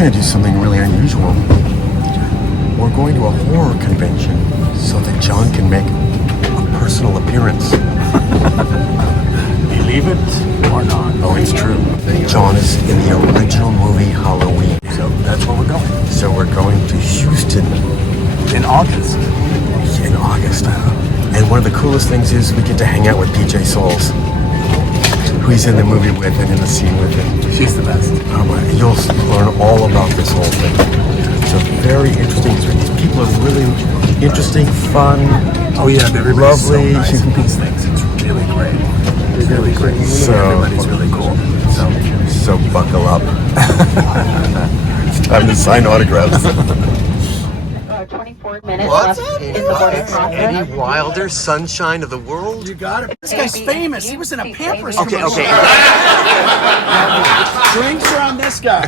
going to do something really unusual. We're going to a horror convention so that John can make a personal appearance. Believe it or not. Oh, it's true. John is in the original movie Halloween. So that's where we're going. So we're going to Houston. In August. In August. And one of the coolest things is we get to hang out with PJ Souls, who he's in the movie with and in the scene with him. She's the best. You'll learn all about this whole thing. It's a very interesting experience. These people are really interesting, fun. Oh yeah, everybody's lovely. so nice at these things. It's really great. It's really great. So everybody's really cool. So buckle up. It's time to sign autographs. 24 minutes left in the boarding process. Eddie Wilder, Sunshine of the World? You got it. This guy's famous. He was in a Pampers Okay. Drinks are on this guy.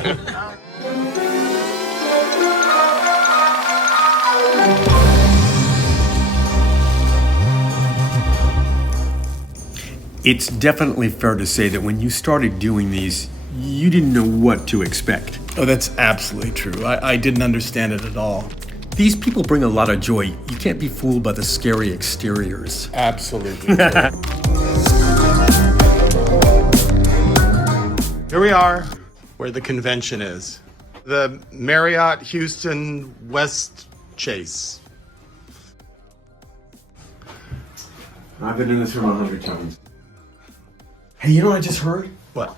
It's definitely fair to say that when you started doing these, you didn't know what to expect. Oh, that's absolutely true. I didn't understand it at all. These people bring a lot of joy. You can't be fooled by the scary exteriors. Absolutely. Here we are, where the convention is. The Marriott Houston West Chase. I've been in this room 100 times. Hey, you know what I just heard? What?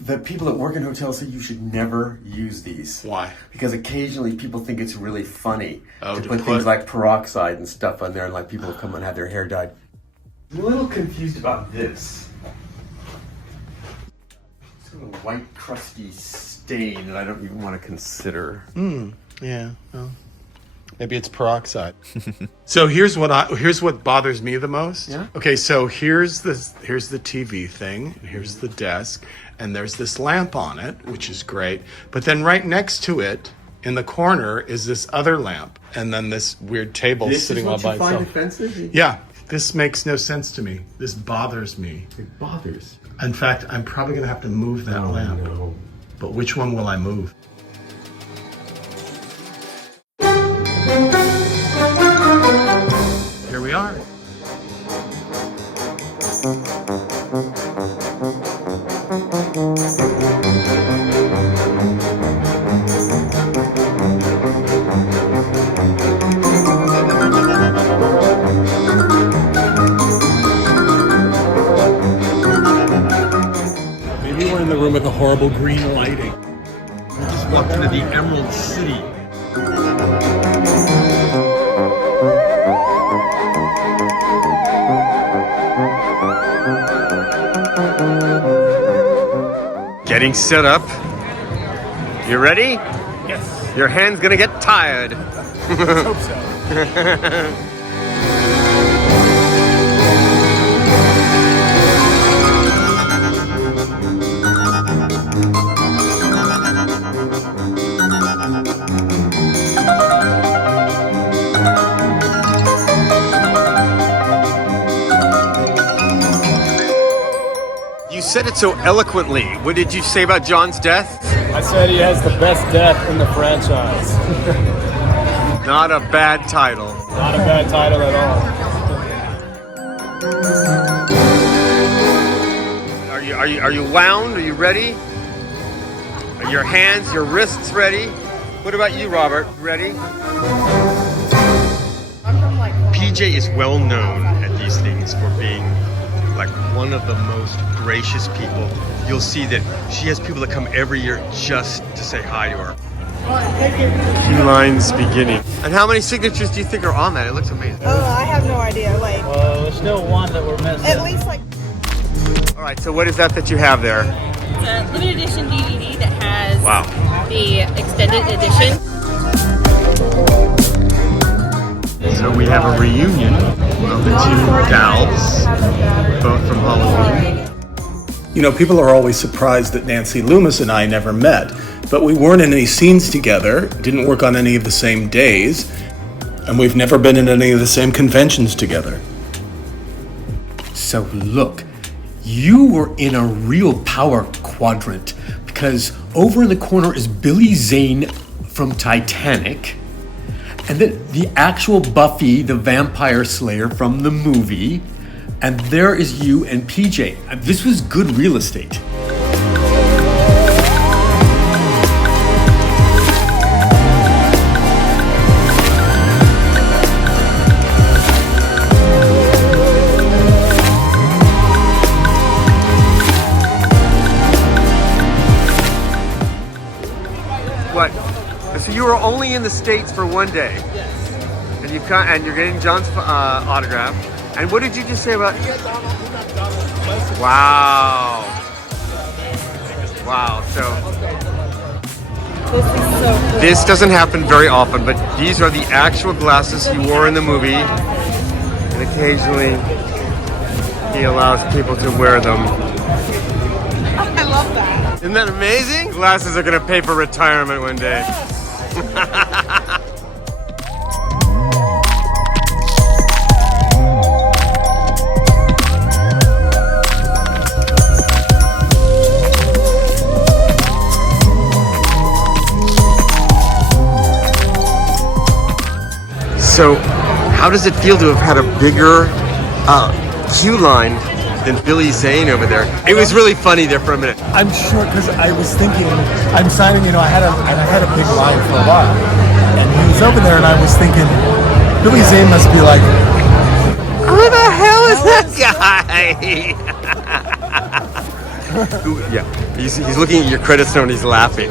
The people that work in hotels say you should never use these. Why? Because occasionally people think it's really funny Oh, to to put put- things like peroxide and stuff on there, and like people come and have their hair dyed. I'm a little confused about this. It's got a white crusty stain that I don't even want to consider. Yeah, well, maybe it's peroxide. So here's what bothers me the most. Yeah? Okay, so here's the TV thing, and here's the desk, and there's this lamp on it, which is great. But then right next to it, in the corner, is this other lamp, and then this weird table sitting all by itself. offensive? Yeah, this makes no sense to me. This bothers me. It bothers. In fact, I'm probably gonna have to move that lamp. No. But which one will I move? Here we are. Maybe we're in the room with the horrible green lighting. We just walked into the Emerald City. Getting set up. You ready? Yes. Your hand's gonna get tired. Let's hope so. You said it so eloquently. What did you say about John's death? I said he has the best death in the franchise. Not a bad title. Not a bad title at all. Are you wound? Are you ready? Are your hands, your wrists ready? What about you, Robert? Ready? PJ is well known at these things for being like one of the most gracious people. You'll see that she has people that come every year just to say hi to her. Key lines beginning. And how many signatures do you think are on that? It looks amazing. I have no idea. Like, There's still one that we're missing. at least like. All right, so what is that you have there? It's a limited edition DVD that has Wow. the extended edition. So we have a reunion of the two gals, both from Halloween. You know, people are always surprised that Nancy Loomis and I never met, but we weren't in any scenes together, didn't work on any of the same days, and we've never been in any of the same conventions together. So look, you were in a real power quadrant because over in the corner is Billy Zane from Titanic, and then the actual Buffy the Vampire Slayer from the movie, and there is you and PJ. This was good real estate. What? So you were only in the States for one day? Yes. And you're getting John's autograph. And what did you just say about? Wow. Wow. So This is so cool. this doesn't happen very often, but these are the actual glasses he wore in the movie, and occasionally he allows people to wear them. I love that. Isn't that amazing? Glasses are gonna pay for retirement one day. So, how does it feel to have had a bigger queue line than Billy Zane over there? It was really funny there for a minute. I'm sure, because I was thinking, I'm signing, I had a big line for a while. And he was over there, and I was thinking, Billy Zane must be like, Who the hell is that guy? Yeah, he's looking at your credits note and he's laughing.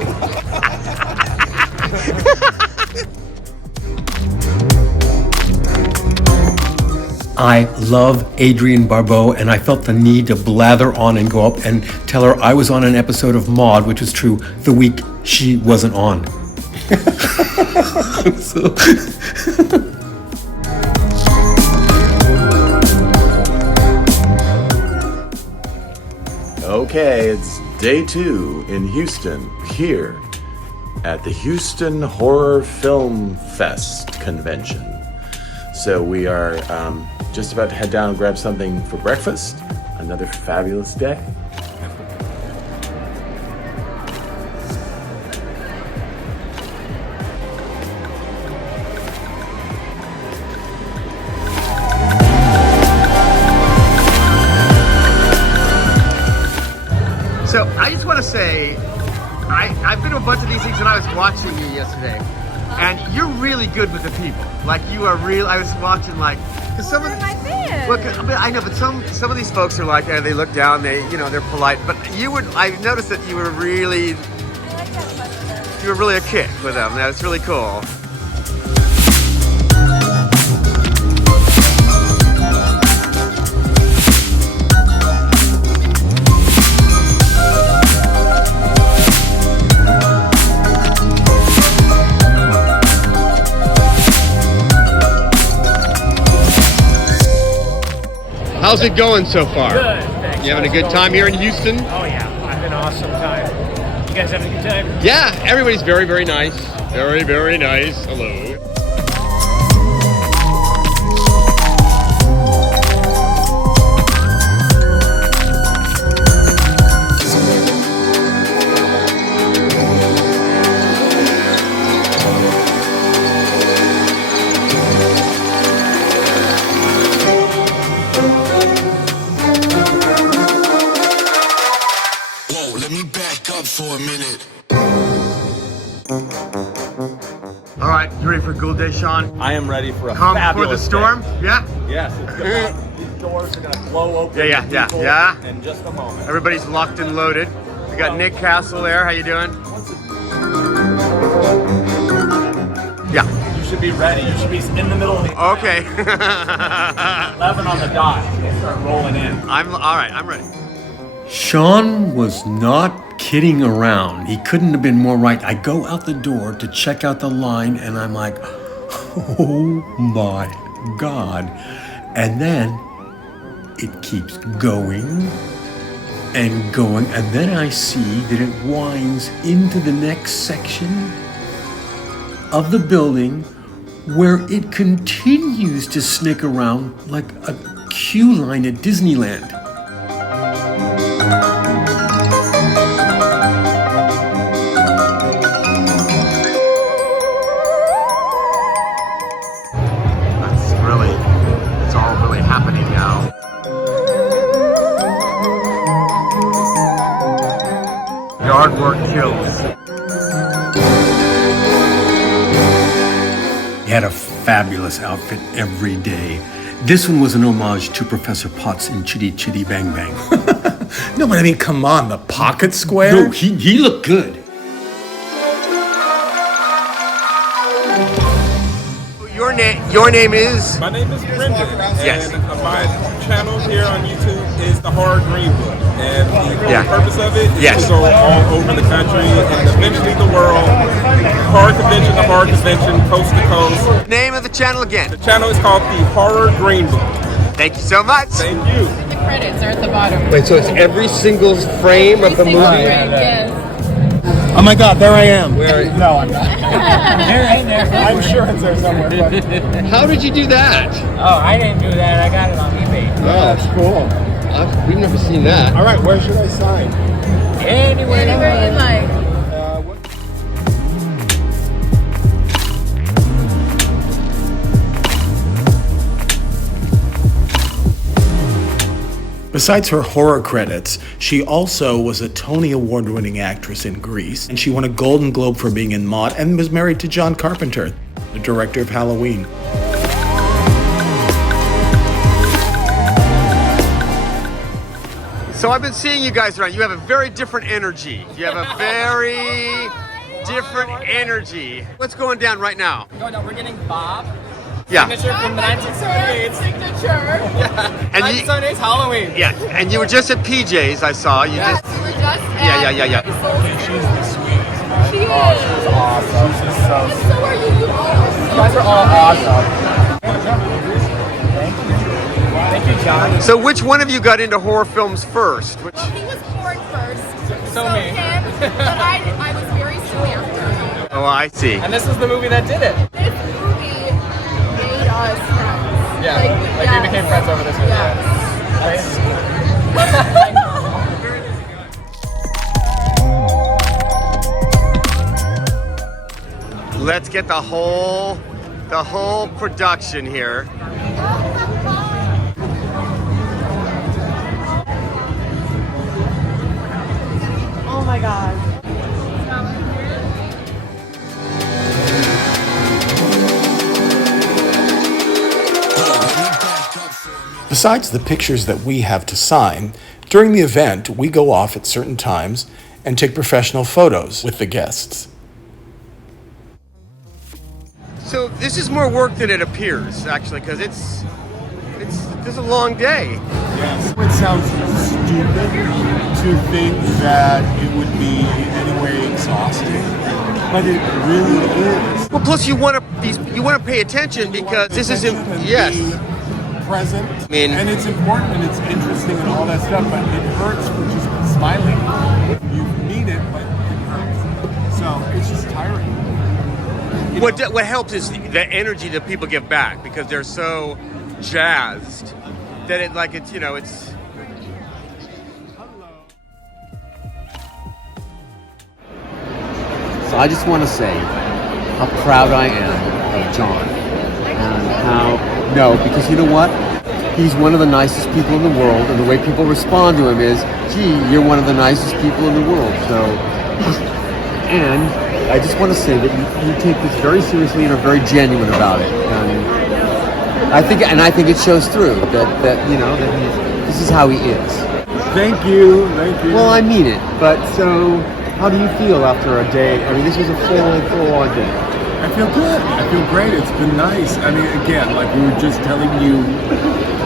I love Adrienne Barbeau, and I felt the need to blather on and go up and tell her I was on an episode of Maude, which was true, the week she wasn't on. So. Okay, it's day 2 in Houston, here at the Houston Horror Film Fest convention. So we are just about to head down and grab something for breakfast. Another fabulous day. So I just want to say, I've been to a bunch of these things and I was watching you yesterday, and you're really good with the people. Like you are real. I was watching because some of the, my fans. look, I know, but some of these folks are like, they look down, they're polite. But I noticed that you were really a kick with them. That was really cool. How's it going so far? Good, thanks. You having a good time here in Houston? Oh yeah, I had an awesome time. You guys having a good time? Yeah, everybody's very, very nice. Very, very nice. Hello. For a minute. All right, you ready for a good day, Sean? I am ready for a Calm before fabulous the storm? day. Yeah? Yes, it's good. These doors are gonna blow open. Yeah. In just a moment. Everybody's locked and loaded. We got NickCastle there. How you doing? Yeah. You should be ready. You should be in the middle of the Okay. 11 on the dot. We'll start rolling in. All right. I'm ready. Sean was not kidding around. He couldn't have been more right. I go out the door to check out the line, and I'm like, oh my God. And then it keeps going and going, and then I see that it winds into the next section of the building where it continues to sneak around like a queue line at Disneyland. fabulous outfit every day. This one was an homage to Professor Potts in Chitty Chitty Bang Bang. No, but I mean, come on, the pocket square? No, he looked good. Your name is? My name is Brendan. Yes. And my channel here on YouTube is The Horror Green Book. And the purpose of it is to go all over the country and eventually the world. Horror convention to horror convention, coast to coast. Name of the channel again? The channel is called The Horror Green Book. Thank you so much. Thank you. The credits are at the bottom. Wait, so it's every single frame of the movie? Yes. Oh my God, there I am. Where are you? No, I'm not. I'm sure it's there somewhere. But... How did you do that? Oh, I didn't do that. I got it on eBay. Oh, that's cool. We've never seen that. All right, where should I sign? Anywhere you like. Besides her horror credits, she also was a Tony Award-winning actress in Grease, and she won a Golden Globe for being in Maude and was married to John Carpenter, the director of Halloween. So I've been seeing you guys around. You have a very different energy. You have a very different energy. What's going down right now? No, we're getting Bob. Yeah. Signature from the 1978. Signature. Yeah. And 1978's Halloween. Yeah, and you were just at PJ's, I saw. You just. We were just Yeah. She's the sweetest. She is. Oh, she's awesome. She's so And so are you. You all are so You guys are all awesome. Thank you, John. So which one of you got into horror films first? Which? Well, he was born first. So me. him, but I was very soon after. Oh, I see. And this is the movie that did it. This movie made us friends. Yeah. Like we became friends over this movie. Yes. Let's get the whole production here. Oh my God. Besides the pictures that we have to sign, during the event, we go off at certain times and take professional photos with the guests. So this is more work than it appears, actually, because it's a long day. Yes. It sounds stupid to think that it would be in any way exhausting, but it really is. Well, plus you want to pay attention because this is yes. Present. I mean, and it's important and it's interesting and all that stuff, but it hurts for just smiling. You need it, but it hurts. So it's just tiring. What helps is the energy that people give back because they're so jazzed that it's. So I just want to say how proud I am of John and because you know what? He's one of the nicest people in the world, and the way people respond to him is, gee, you're one of the nicest people in the world. So, and I just want to say that you take this very seriously and are very genuine about it. And I think it shows through that this is how he is. Thank you. Well, I mean it. But so, how do you feel after a day? I mean, this was a full-on day. I feel good. I feel great. It's been nice. I mean, again, like we were just telling you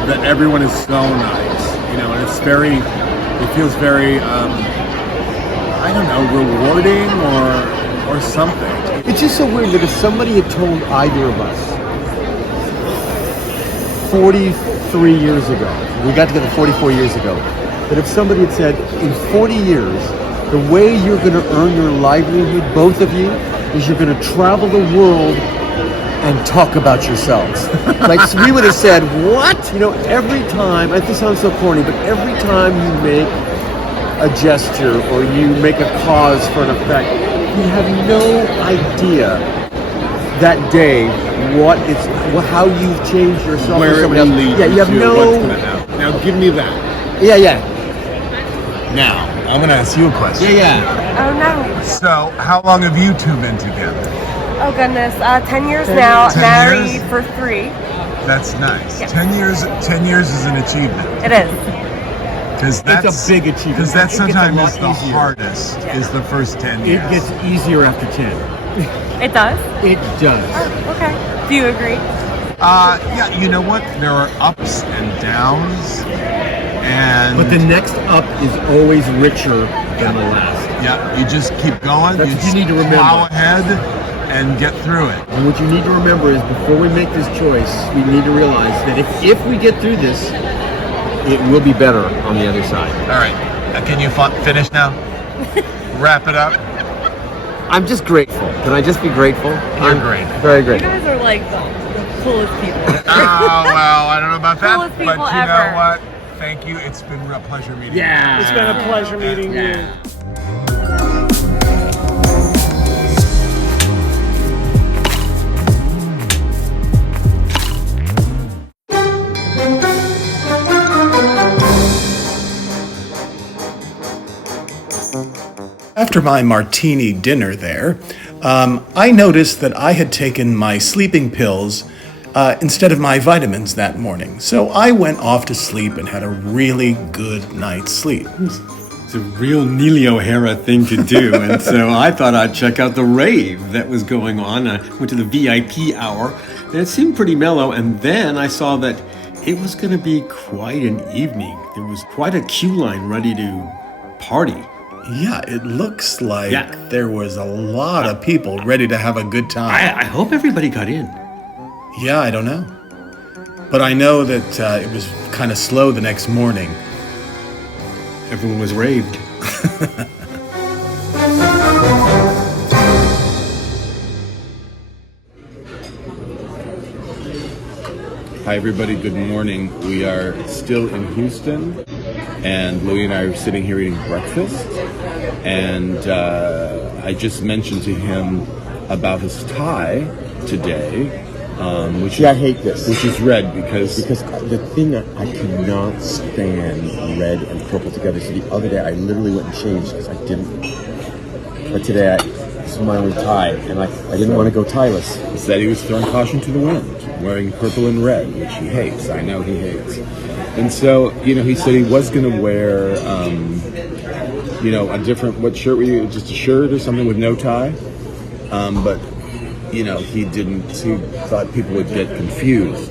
that everyone is so nice, and it feels very, I don't know, rewarding or something. It's just so weird that if somebody had told either of us 43 years ago, we got together 44 years ago, that if somebody had said, in 40 years, the way you're going to earn your livelihood, both of you, is you're going to travel the world and talk about yourselves. Like, so we would have said, what? Every time, this sounds so corny, but every time you make a gesture or you make a cause for an effect, you have no idea that day how you've changed yourself. Where it will lead you have to no. What's going to happen. Now, give me that. Yeah. Now, I'm going to ask you a question. Yeah. Oh no. So, how long have you two been together? Oh goodness, 10 years now, 10 married years? for 3. That's nice. Yeah. 10 years is an achievement. It is. Because that's a big achievement. Because that It gets a sometimes lot is the easier. hardest, is the first 10 years. It gets easier after 10. It does? It does. Oh, okay. Do you agree? Yeah, you know what? There are ups and downs. And But the next up is always richer than the last. yeah, you just keep going. That's what you need to remember. Plow ahead and get through it. And what you need to remember is before we make this choice, we need to realize that if we get through this, it will be better on the other side. All right. Can you finish now? Wrap it up. I'm just grateful. Can I just be grateful? I'm grateful. Very You grateful. guys are like the coolest people. Oh, well, I don't know about that. Coolest But people you ever. know what? Thank you. It's been a pleasure meeting you. Yeah. It's been a pleasure meeting you. After my martini dinner there, I noticed that I had taken my sleeping pills instead of my vitamins that morning. So I went off to sleep and had a really good night's sleep. It's a real Neely O'Hara thing to do, and so I thought I'd check out the rave that was going on. I went to the VIP hour, and it seemed pretty mellow, and then I saw that it was going to be quite an evening. There was quite a queue line ready to party. Yeah, it looks like Yeah. there was a lot of people ready to have a good time. I hope everybody got in. Yeah, I don't know. But I know that it was kind of slow the next morning. Everyone was raved. Hi everybody, good morning. We are still in Houston, and Louis and I are sitting here eating breakfast, and I just mentioned to him about his tie today, which I hate this. Which is red because the thing I cannot stand red and purple together. So the other day I literally went and changed because I didn't. But today this is my only tie, and I didn't want to go tieless. He said he was throwing caution to the wind, wearing purple and red, which he hates. I know he hates. And so, he said he was going to wear, a different, what shirt were you, just a shirt or something with no tie? But, he thought people would get confused.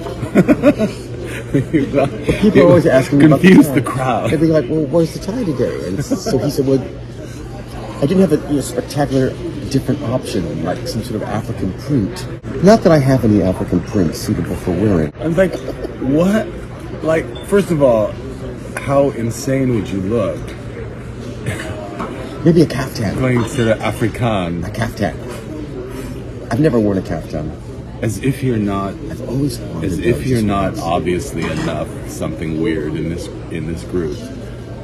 People are always asking me about the confuse tie. the crowd. And they're like, well, where's the tie today? And so he said, well, I didn't have a spectacular different option, like some sort of African print. Not that I have any African print suitable for wearing. I'm like, what? Like, first of all, how insane would you look? Maybe a kaftan. Going to the Afrikaan. A kaftan. I've never worn a kaftan. As if you're not. I've always wanted As if you're not obviously enough something weird in this group.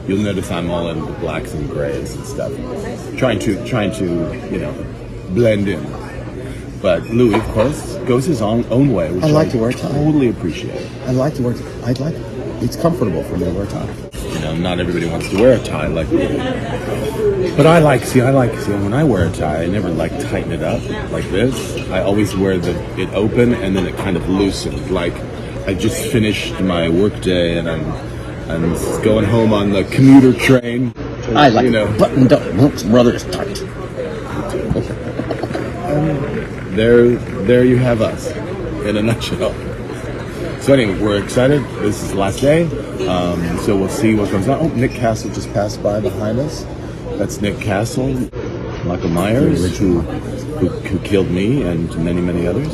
You'll notice I'm all in the blacks and grays and stuff, trying to blend in. But Louis, of course, goes his own way, which I like to wear a tie. Totally appreciate. I like to wear. It's comfortable for me to wear a tie. Not everybody wants to wear a tie like Louis. But I like when I wear a tie, I never tighten it up like this. I always wear it open and then it kind of loosened. Like I just finished my work day and I'm going home on the commuter train. I like buttoned up Brooks Brothers tight. There you have us in a nutshell. So anyway, we're excited. This is the last day. So we'll see what comes out. Oh, NickCastle just passed by behind us. That's NickCastle, Michael Myers, who killed me and many others.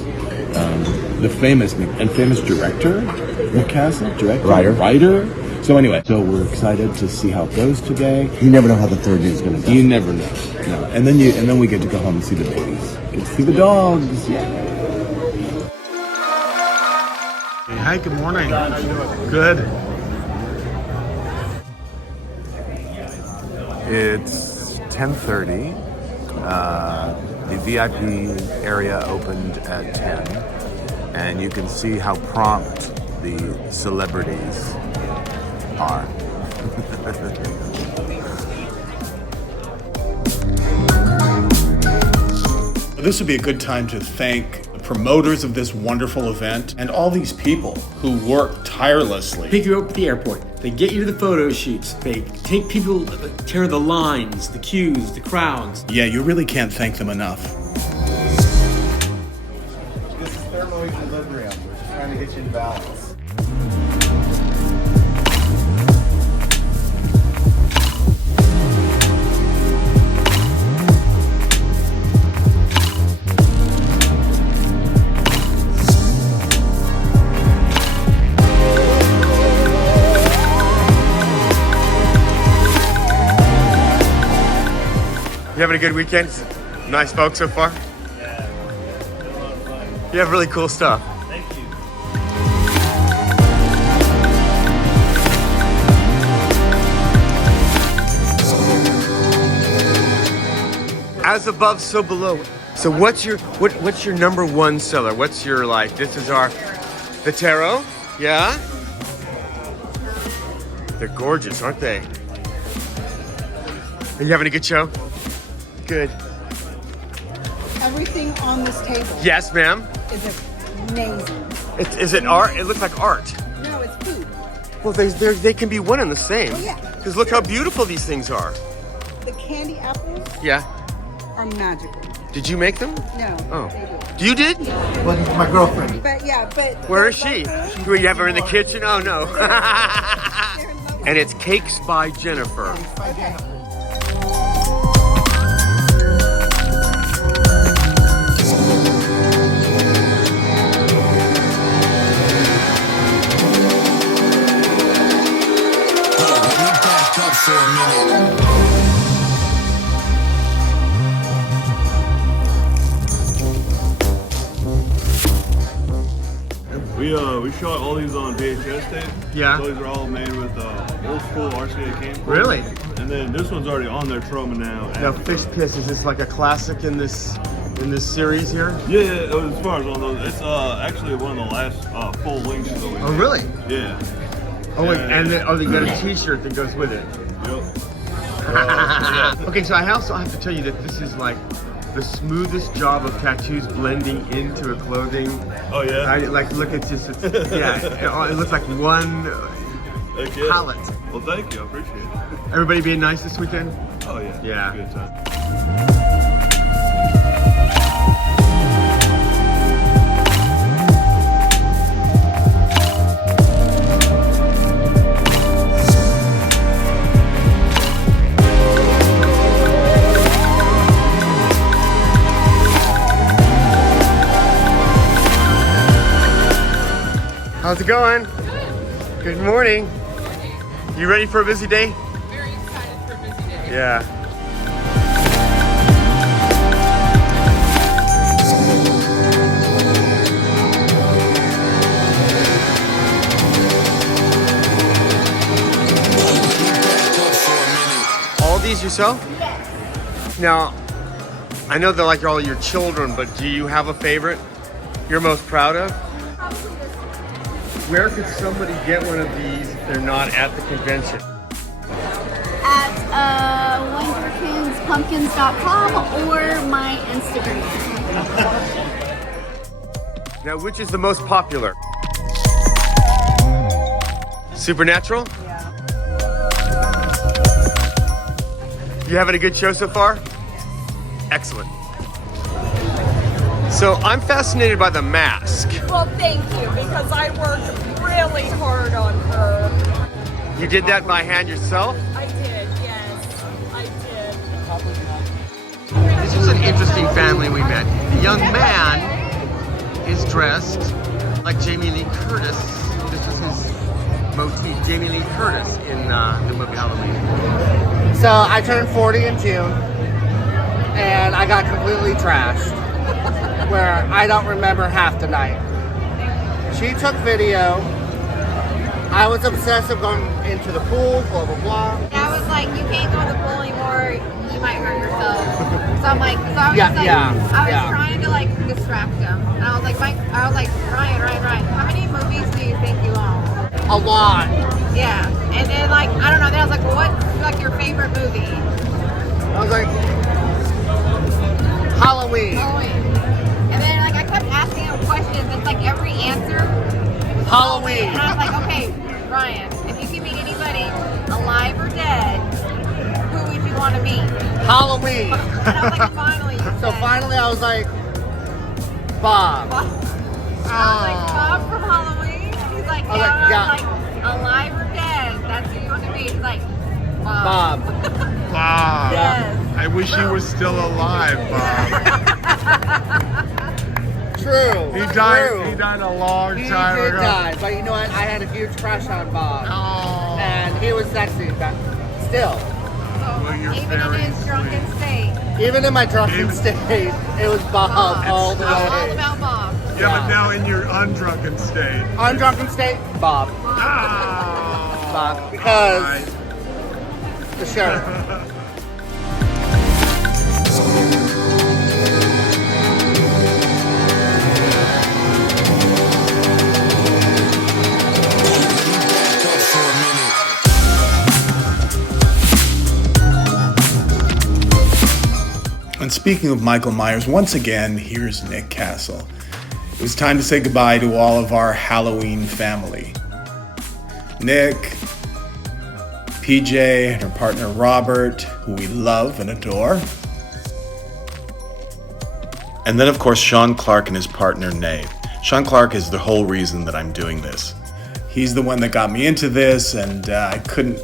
The famous director, NickCastle, writer. So anyway, we're excited to see how it goes today. You never know how the third day is going to go. You never know. No. And then we get to go home and see the babies. Get to see the dogs. Yeah. Hi, good morning. Good. It's 10:30. The VIP area opened at 10, and you can see how prompt the celebrities are. This would be a good time to thank the promoters of this wonderful event and all these people who work tirelessly. Pick you up at the airport. They get you to the photo shoots. They take people, tear the lines, the queues, the crowds. Yeah, you really can't thank them enough. This is thermal equilibrium. We're just trying to get you in balance. You having a good weekend? Nice folks so far? Yeah. You have really cool stuff. Thank you. As above, so below. So what's your number one seller? What's your like? This is the tarot. Yeah. They're gorgeous, aren't they? Are you having a good show? Good. Everything on this table Yes, ma'am. is amazing. Is it art? It looks like art. No, it's food. Well, they can be one and the same. Oh, yeah. Because look how beautiful these things are. The candy apples Yeah. are magical. Did you make them? No, Oh. they You did? Well, my girlfriend. But yeah, but Where is she? Do we have her in the kitchen? Oh no. And it's Cakes by Jennifer. Okay. Up for a minute. We shot all these on VHS tape. Yeah. So these are all made with old school RCA camcorder. Really? And then this one's already on their Troma now. Now, Fish Piss, is this like a classic in this series here? Yeah, as far as on those, it's actually one of the last full lengths that we Oh, did. really? Yeah. Oh, and then, they got a T-shirt that goes with it. Yep. Okay, so I also have to tell you that this is like the smoothest job of tattoos blending into a clothing. Oh yeah. Look at just it looks like one Heck yeah. palette. Well, thank you. I appreciate it. Everybody being nice this weekend? Oh yeah. Yeah. Good time. How's it going? Good morning. You ready for a busy day? Very excited for a busy day. Yeah. All these yourself? Yes. Now, I know they're like all your children, but do you have a favorite you're most proud of? Probably this one. Where could somebody get one of these if they're not at the convention? At wonderkidspumpkins.com or my Instagram. Now, which is the most popular? Supernatural? Yeah. You having a good show so far? Excellent. So I'm fascinated by the mask. Well, thank you, because I worked really hard on her. You did that by hand yourself? I did, yes, I did. This was an interesting family we met. The young man is dressed like Jamie Lee Curtis. This was his motif, Jamie Lee Curtis in the movie Halloween. So I turned 40 in June, and I got completely trashed, where I don't remember half the night. She took video. I was obsessive going into the pool, blah, blah, blah. I was like, you can't go to the pool anymore, you might hurt yourself. So I'm like, I was trying to like distract him. And I was like, Ryan, how many movies do you think you own? A lot. Yeah. And then like, I don't know, then I was like, well, what's like your favorite movie? I was like, Halloween. And then like I kept asking him questions. It's like every answer was Halloween. And I was like, okay, Ryan, if you could meet anybody, alive or dead, who would you want to meet? Halloween. And I was like, finally. So finally I was like, Bob. I was like, Bob from Halloween? He's like, I was yeah. like, yeah. I was like, alive or dead? That's who you want to meet. He's like, Bob. Bob. Yes. I wish he was still alive, Bob. True. He died. True. He died a long He time did ago. die, but you know what? I had a huge crush on Bob. Oh. And he was sexy, but still. Well, you're Even in very his drunken state. Even in my drunken state, it was Bob all the All way. about Bob. Yeah, but now in your undrunken state. Undrunken state, Bob. Ah. Bob. Because the show. And speaking of Michael Myers, once again, here's NickCastle. It was time to say goodbye to all of our Halloween family. Nick, PJ, and her partner Robert, who we love and adore. And then, of course, Sean Clark and his partner Nate. Sean Clark is the whole reason that I'm doing this. He's the one that got me into this, and I couldn't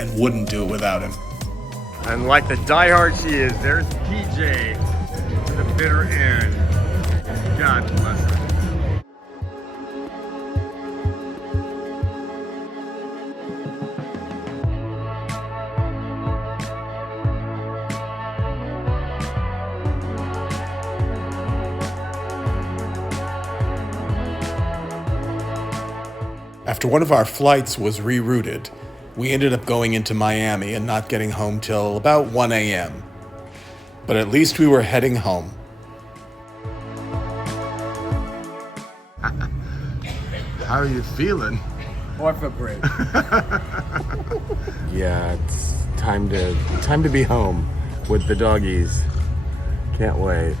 and wouldn't do it without him. And like the diehard she is, there's PJ to the bitter end. God bless her. After one of our flights was rerouted, we ended up going into Miami and not getting home till about 1 a.m. But at least we were heading home. How are you feeling? Oh, I feel great. Yeah, it's time to be home with the doggies. Can't wait.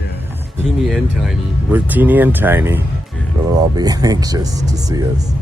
Yes. Teeny and tiny. With Teeny and Tiny. They'll all be anxious to see us.